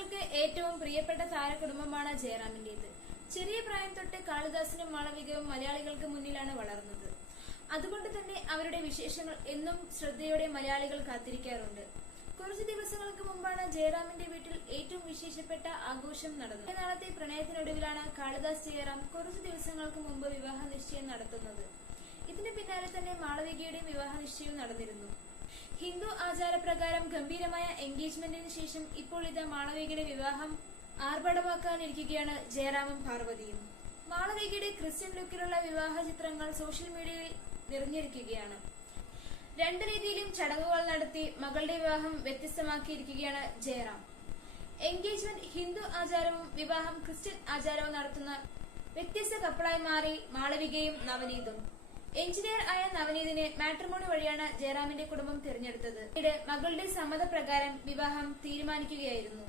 മലയാളികൾക്ക് ഏറ്റവും പ്രിയപ്പെട്ട താരകുടുംബമാണ് ജയറാമിന്റേത്. ചെറിയ പ്രായം തൊട്ട് കാളിദാസനും മാളവികയും മലയാളികൾക്ക് മുന്നിലാണ് വളർന്നത്. അതുകൊണ്ട് തന്നെ അവരുടെ വിശേഷങ്ങൾ എന്നും ശ്രദ്ധയോടെ മലയാളികൾ കാത്തിരിക്കാറുണ്ട്. കുറച്ച് ദിവസങ്ങൾക്ക് മുമ്പാണ് ജയറാമിന്റെ വീട്ടിൽ ഏറ്റവും വിശേഷപ്പെട്ട ആഘോഷം നടന്നത്. നാളത്തെ പ്രണയത്തിനൊടുവിലാണ് കാളിദാസ് ജയറാം കുറച്ച് ദിവസങ്ങൾക്ക് മുമ്പ് വിവാഹ നിശ്ചയം നടത്തുന്നത്. ഇതിന് പിന്നാലെ തന്നെ മാളവികയുടെയും വിവാഹ നിശ്ചയം നടന്നിരുന്നു. ഹിന്ദു ആചാരപ്രകാരം ഗംഭീരമായ എൻഗേജ്മെന്റിന് ശേഷം ഇപ്പോൾ ഇത് മാളവികയുടെ വിവാഹം ആർഭാടമാക്കാനിരിക്കുകയാണ് ജയറാമും പാർവതിയും. മാളവികയുടെ ക്രിസ്ത്യൻ ലുക്കിലുള്ള വിവാഹ ചിത്രങ്ങൾ സോഷ്യൽ മീഡിയയിൽ നിറഞ്ഞിരിക്കുകയാണ്. രണ്ട് രീതിയിലും ചടങ്ങുകൾ നടത്തി മകളുടെ വിവാഹം വ്യത്യസ്തമാക്കിയിരിക്കുകയാണ് ജയറാം. എൻഗേജ്മെന്റ് ഹിന്ദു ആചാരവും വിവാഹം ക്രിസ്ത്യൻ ആചാരവും നടത്തുന്ന വ്യത്യസ്ത കപ്പിളായി മാറി മാളവികയും നവനീതും. എഞ്ചിനീയർ നവനീതിനെ മാട്രിമോണി വഴിയാണ് ജയറാമിന്റെ കുടുംബം തിരഞ്ഞെടുത്തത്. പിന്നീട് മകളുടെ സമ്മതപ്രകാരം വിവാഹം തീരുമാനിക്കുകയായിരുന്നു.